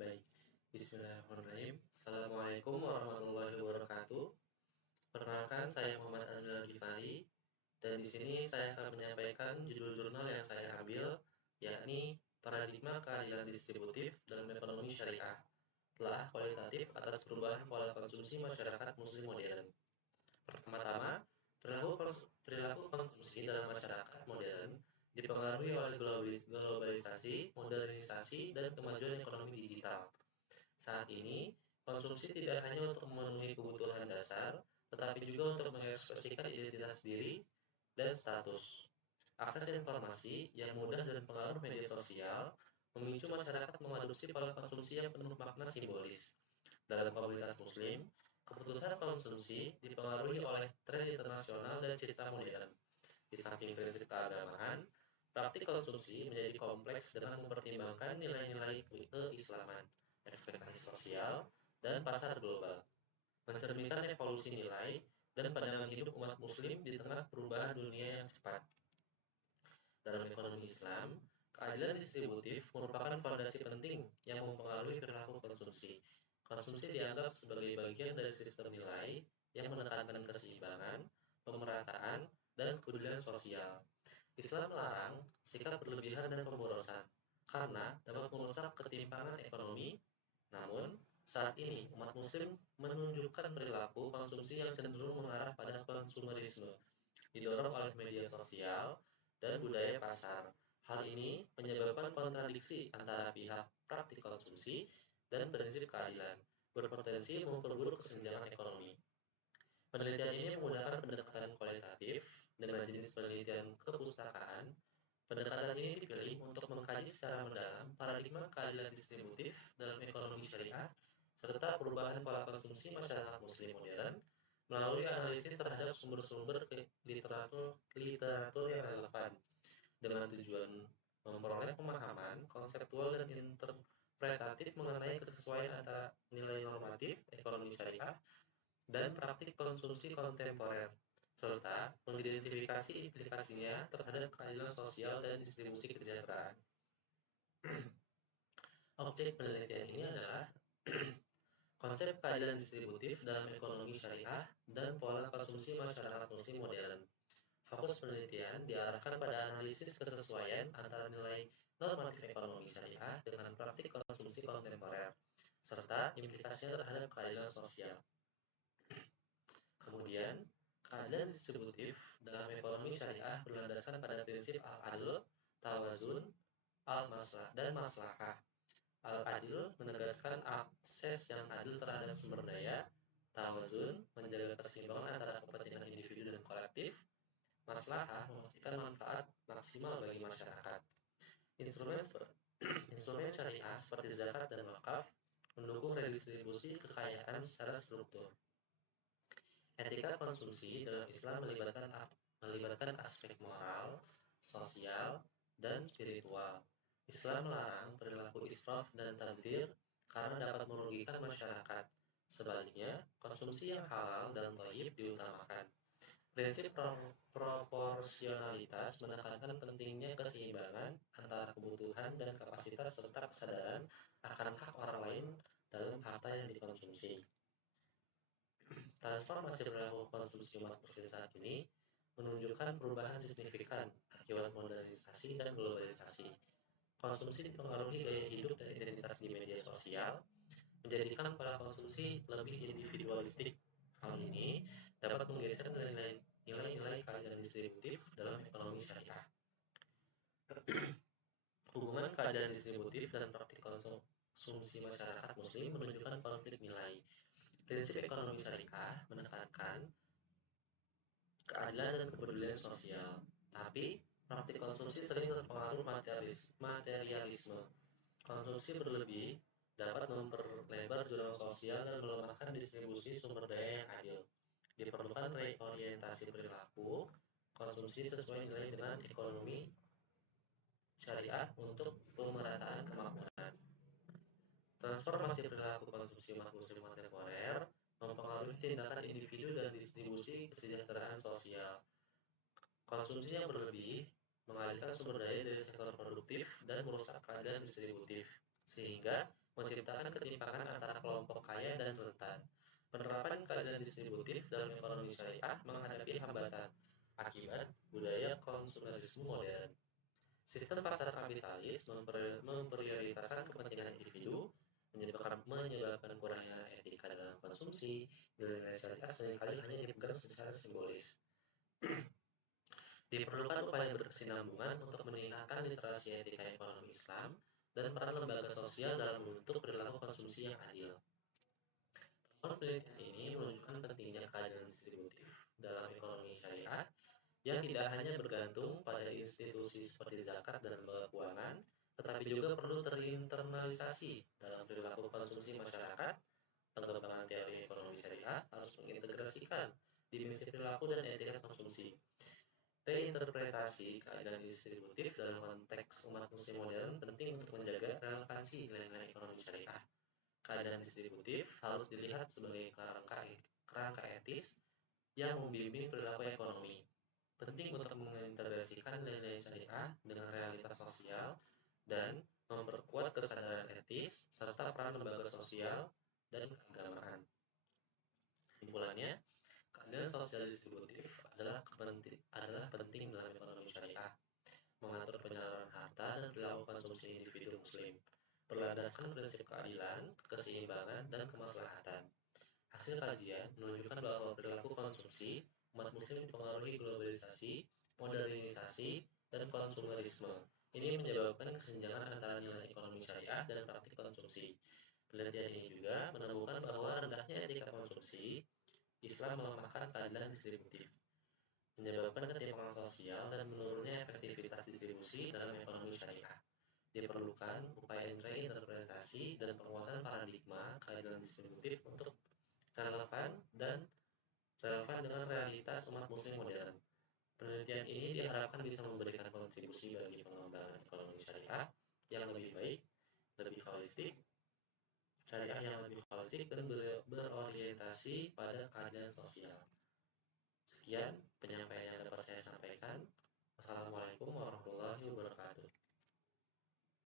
Baik, bismillahirrahmanirrahim. Assalamualaikum warahmatullahi wabarakatuh. Perkenalkan, saya Muhammad Azril Al-Ghifari, dan di sini saya akan menyampaikan judul jurnal yang saya ambil, yakni Paradigma Keadilan Distributif dalam Ekonomi Syariah, telah kualitatif atas perubahan pola konsumsi masyarakat Muslim modern. Pertama-tama, perilaku konsumsi dalam masyarakat modern dipengaruhi oleh globalisasi, modernisasi, dan kemajuan ekonomi digital. Saat ini, konsumsi tidak hanya untuk memenuhi kebutuhan dasar, tetapi juga untuk mengekspresikan identitas diri dan status. Akses informasi yang mudah dan pengaruh media sosial memicu masyarakat mengadopsi pola konsumsi yang penuh makna simbolis. Dalam komunitas Muslim, keputusan konsumsi dipengaruhi oleh tren internasional dan cerita modern. Di samping prinsip keagamaan, praktik konsumsi menjadi kompleks dengan mempertimbangkan nilai-nilai keislaman, ekspektasi sosial, dan pasar global, mencerminkan evolusi nilai dan pandangan hidup umat Muslim di tengah perubahan dunia yang cepat. Dalam ekonomi Islam, keadilan distributif merupakan fondasi penting yang mempengaruhi perilaku konsumsi. Konsumsi dianggap sebagai bagian dari sistem nilai yang menekankan keseimbangan, pemerataan, dan kepedulian sosial. Islam melarang sikap berlebihan dan pemborosan karena dapat merusak ketimpangan ekonomi. Namun, saat ini umat muslim menunjukkan perilaku konsumsi yang cenderung mengarah pada konsumerisme, didorong oleh media sosial dan budaya pasar. Hal ini menyebabkan kontradiksi antara pihak praktik konsumsi dan prinsip keadilan, berpotensi memperburuk kesenjangan ekonomi. Penelitian ini menggunakan pendekatan kualitatif dengan jenis penelitian kepustakaan. Pendekatan ini dipilih untuk mengkaji secara mendalam paradigma keadilan distributif dalam ekonomi syariah serta perubahan pola konsumsi masyarakat muslim modern melalui analisis terhadap sumber-sumber literatur yang relevan dengan tujuan memperoleh pemahaman konseptual dan interpretatif mengenai kesesuaian antara nilai normatif ekonomi syariah dan praktik konsumsi kontemporer, serta mengidentifikasi implikasinya terhadap keadilan sosial dan distribusi kesejahteraan. Objek penelitian ini adalah konsep keadilan distributif dalam ekonomi syariah dan pola konsumsi masyarakat muslim modern. Fokus penelitian diarahkan pada analisis kesesuaian antara nilai normatif ekonomi syariah dengan praktik konsumsi kontemporer, serta implikasinya terhadap keadilan sosial. Kemudian, keadilan distributif dalam ekonomi syariah berlandaskan pada prinsip al-adl, tawazun, dan maslahah. Al-adl menegaskan akses yang adil terhadap sumber daya, tawazun menjaga keseimbangan antara kepentingan individu dan kolektif, maslahah memastikan manfaat maksimal bagi masyarakat. Instrumen syariah seperti zakat dan wakaf mendukung redistribusi kekayaan secara struktur. Etika konsumsi dalam Islam melibatkan aspek moral, sosial, dan spiritual. Islam melarang perilaku israf dan tabdzir karena dapat merugikan masyarakat. Sebaliknya, konsumsi yang halal dan thayyib diutamakan. Prinsip proporsionalitas menekankan pentingnya keseimbangan antara kebutuhan dan kapasitas serta kesadaran akan hak orang lain dalam harta yang dikonsumsi. Transformasi perilaku konsumsi umat muslim saat ini menunjukkan perubahan signifikan akibat modernisasi dan globalisasi. Konsumsi dipengaruhi gaya hidup dan identitas di media sosial, menjadikan pola konsumsi lebih individualistik. Hal ini dapat menggeser nilai-nilai keadilan distributif dalam ekonomi syariah. Hubungan keadilan distributif dan praktik konsumsi masyarakat muslim menunjukkan konflik nilai. Prinsip ekonomi syariah menekankan keadilan dan kepedulian sosial, tapi praktik konsumsi sering terpengaruh materialisme. Konsumsi berlebih dapat memperlebar jurang sosial dan melemahkan distribusi sumber daya yang adil. Diperlukan reorientasi perilaku konsumsi sesuai nilai dengan ekonomi syariah untuk pemerataan kemakmuran. Transformasi perilaku konsumsi umat muslim kontemporer mempengaruhi tindakan individu dan distribusi kesejahteraan sosial. Konsumsi yang berlebih mengalihkan sumber daya dari sektor produktif dan merusak keadaan distributif, sehingga menciptakan ketimpangan antara kelompok kaya dan rentan. Penerapan keadilan distributif dalam ekonomi syariah menghadapi hambatan akibat budaya konsumerisme modern. Sistem pasar kapitalis memprioritaskan kepentingan individu, menyebabkan kurangnya etika dalam konsumsi. Nilai-nilai syariah seringkali hanya dipegang secara simbolis. Diperlukan upaya berkesinambungan untuk meningkatkan literasi etika ekonomi Islam dan peran lembaga sosial dalam membentuk perilaku konsumsi yang adil. Temuan penelitian ini menunjukkan pentingnya keadilan distributif dalam ekonomi syariah yang tidak hanya bergantung pada institusi seperti zakat dan lembaga keuangan, tetapi juga perlu terinternalisasi dalam perilaku konsumsi masyarakat. Pengembangan teori ekonomi syariah harus mengintegrasikan dimensi perilaku dan etika konsumsi. Reinterpretasi keadilan distributif dalam konteks umat muslim modern penting untuk menjaga relevansi nilai-nilai ekonomi syariah. Keadilan distributif harus dilihat sebagai kerangka etis yang membimbing perilaku ekonomi. Penting untuk mengintegrasikan nilai-nilai syariah dengan realitas sosial dan memperkuat kesadaran etis serta peran lembaga sosial dan keagamaan. Kesimpulannya, keadilan sosial distributif adalah penting dalam ekonomi syariah, mengatur penyaluran harta dan perilaku konsumsi individu muslim, berlandaskan prinsip keadilan, keseimbangan, dan kemaslahatan. Hasil kajian menunjukkan bahwa perilaku konsumsi umat muslim dipengaruhi globalisasi, modernisasi, dan konsumerisme. Ini menyebabkan kesenjangan antara nilai ekonomi syariah dan praktik konsumsi. Penelitian ini juga menemukan bahwa rendahnya etika konsumsi Islam melemahkan keadilan distributif, menyebabkan ketimpangan sosial dan menurunnya efektivitas distribusi dalam ekonomi syariah. Diperlukan upaya reinterpretasi dan penguatan paradigma keadilan distributif untuk relevan dengan realitas umat muslim modern. Penelitian ini diharapkan bisa memberikan kontribusi bagi pengembangan ekonomi syariah yang lebih baik, lebih holistik, dan berorientasi pada keadilan sosial. Sekian penyampaian yang dapat saya sampaikan. Wassalamualaikum warahmatullahi wabarakatuh.